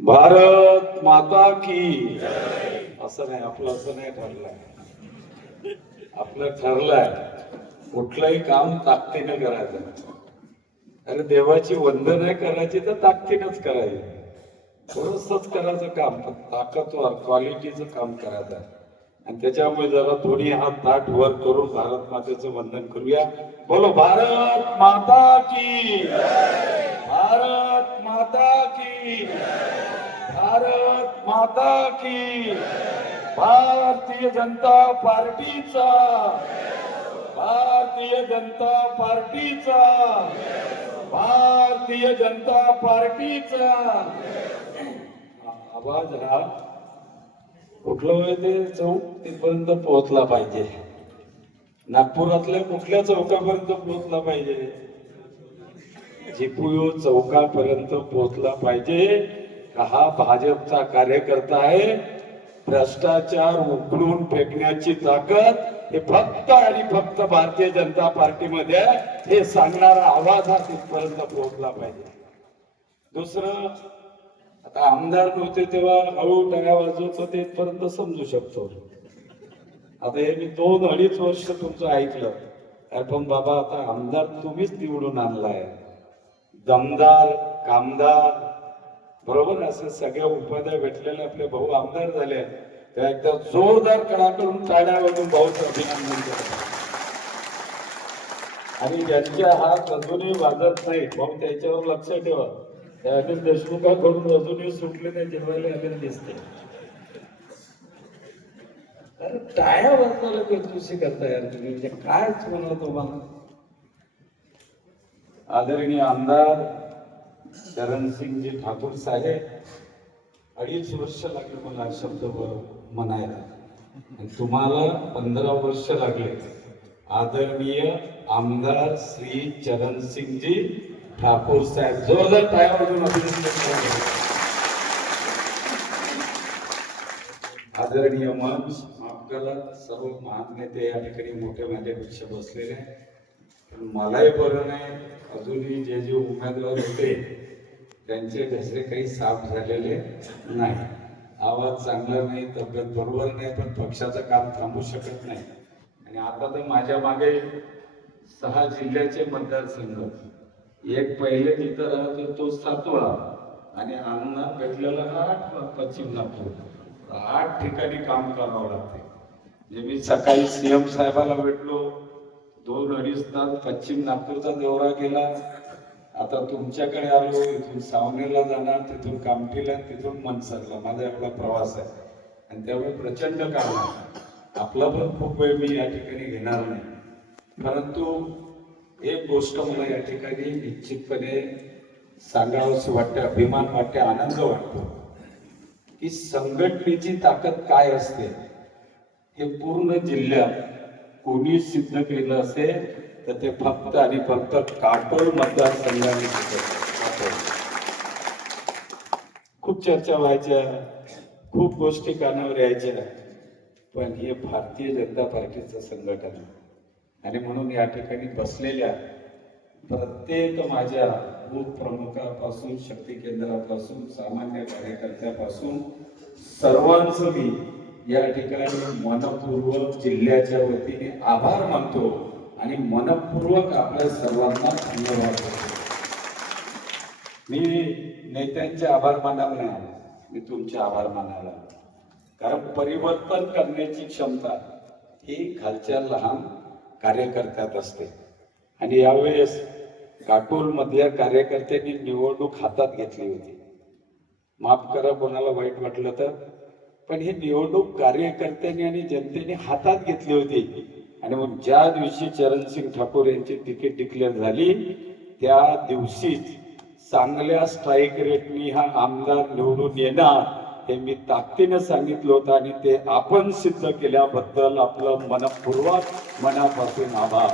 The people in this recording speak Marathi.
भारत माता की असं नाही आपलं असं नाही ठरलंय. आपलं ठरलंय. कुठलंही काम ताकदीनं करायचं अरे देवाची वंदना करायची तर ताकदीनच करायची. थोडंसंच करायचं काम पण ताकदवर क्वालिटीचं काम करायचं आणि त्याच्यामुळे जरा थोडी हात ताट वर करून भारत मातेचं वंदन करूया. बोलो भारत माता की भारत माता की। भारत माता की। भारतीय जनता पार्टीचा। भारतीय जनता पार्टीचा। भारतीय जनता पार्टीचा। आवाज हा कुठलं वय ते चौक? तिथपर्यंत पोहोचला पाहिजे. नागपुरातल्या कुठल्या चौकापर्यंत पोहोचला पाहिजे? झिपुयो चौकापर्यंत पोहोचला पाहिजे हा भाजपचा कार्यकर्ता आहे? भ्रष्टाचार उकळून फेकण्याची ताकद हे फक्त आणि फक्त भारतीय जनता पार्टीमध्ये आहे. हे सांगणारा आवाज हा तिथपर्यंत पोहोचला पाहिजे. दुसरं आता आमदार नव्हते तेव्हा हळू टाळ्या वाजवत होते इथपर्यंत समजू शकतो. आता हे मी दोन अडीच वर्ष तुमचं ऐकलं. अरे पण बाबा आता आमदार तुम्हीच निवडून आणलाय. दमदार कामदार. बरोबर असं सगळ्या उपाध्याय भेटलेले आपले भाऊ आमदार झाले. त्या एकदा जोरदार कडा करून टाळ्या वाजून अभिनंदन करतात आणि ज्यांच्या हात अजूनही वाजत नाही भाऊ त्याच्यावर लक्ष ठेवा. त्या अनिल देशमुखाकडून अजूनही सुटले नाही जेवायला अनिल दिसते. अरे टाळ्या वाजवायला कंजूसी करता यार तुम्ही? म्हणजे कायच म्हणा तुम्हाला? आदरणीय आमदार चरणसिंगजी ठाकूर साहेब अडीच वर्ष लागले मला शब्द म्हणायला. तुम्हाला पंधरा वर्ष लागले. आदरणीय आमदार श्री चरणसिंगजी ठाकूर साहेब जोरदार टाळ्या अभिनंदन आदरणीय मंच माफ करा सर्व महान नेते या ठिकाणी मोठे माझ्यापेक्षा बसलेले आहेत. पण मलाही बरं नाही. अजूनही जे जे उमेदवार होते त्यांचे घसरे काही साफ झालेले नाही. आवाज चांगला नाही तब्येत बरोबर नाही पण पक्षाचं काम थांबू शकत नाही. आणि आता तर माझ्या मागे सहा जिल्ह्याचे मतदारसंघ. एक पहिले तिथं राहतो तो सातवा आणि अण्णा भेटलेला हा आठवा पश्चिम नागपूर. आठ ठिकाणी काम करावं लागते. म्हणजे मी सकाळी सीएम साहेबाला भेटलो दोन अडीच तास पश्चिम नागपूरचा दौरा केला. आता तुमच्याकडे आलो इथून सावनेला जाणार तिथून कामठीला तिथून मनसरला. माझा एवढा प्रवास आहे. आणि त्यामुळे प्रचंड काम आहे. आपला पण खूप वेळ मी या ठिकाणी घेणार नाही. परंतु एक गोष्ट मला या ठिकाणी निश्चितपणे सांगावंसं वाटते अभिमान वाटते आनंद वाटतो की संघटनेची ताकद काय असते हे पूर्ण जिल्ह्यात कोणी सिद्ध केलं असेल तर ते फक्त आणि फक्त काटोल मतदारसंघाने खूप चर्चा व्हायच्या खूप गोष्टी कानावर यायच्या पण हे भारतीय जनता पार्टीचं संघटन आहे. आणि म्हणून या ठिकाणी बसलेल्या प्रत्येक माझ्या बूथ प्रमुखापासून शक्ती केंद्रापासून सामान्य कार्यकर्त्यापासून सर्वांचं मी या ठिकाणी मनपूर्वक जिल्ह्याच्या वतीने आभार मानतो आणि मनपूर्वक आपल्या सर्वांना धन्यवाद मी नेत्यांचे आभार मानायला नाही मी तुमचे आभार मानायला कारण परिवर्तन करण्याची क्षमता ही खालच्या लहान कार्यकर्त्यात असते. आणि यावेळेस काटोलमधल्या कार्यकर्त्यांनी निवडणूक हातात घेतली होती. माफ करा कोणाला वाईट वाटलं तर. पण ही निवडणूक कार्यकर्त्यांनी आणि जनतेने हातात घेतली होती. आणि मग ज्या दिवशी चरणसिंग ठाकूर यांची तिकीट डिक्लेअर झाली त्या दिवशीच चांगल्या स्ट्राईक रेटनी हा आमदार निवडून येणार हे मी ताकदीनं सांगितलं होतं आणि ते आपण सिद्ध केल्याबद्दल आपलं मनपूर्वक मनापासून आभार.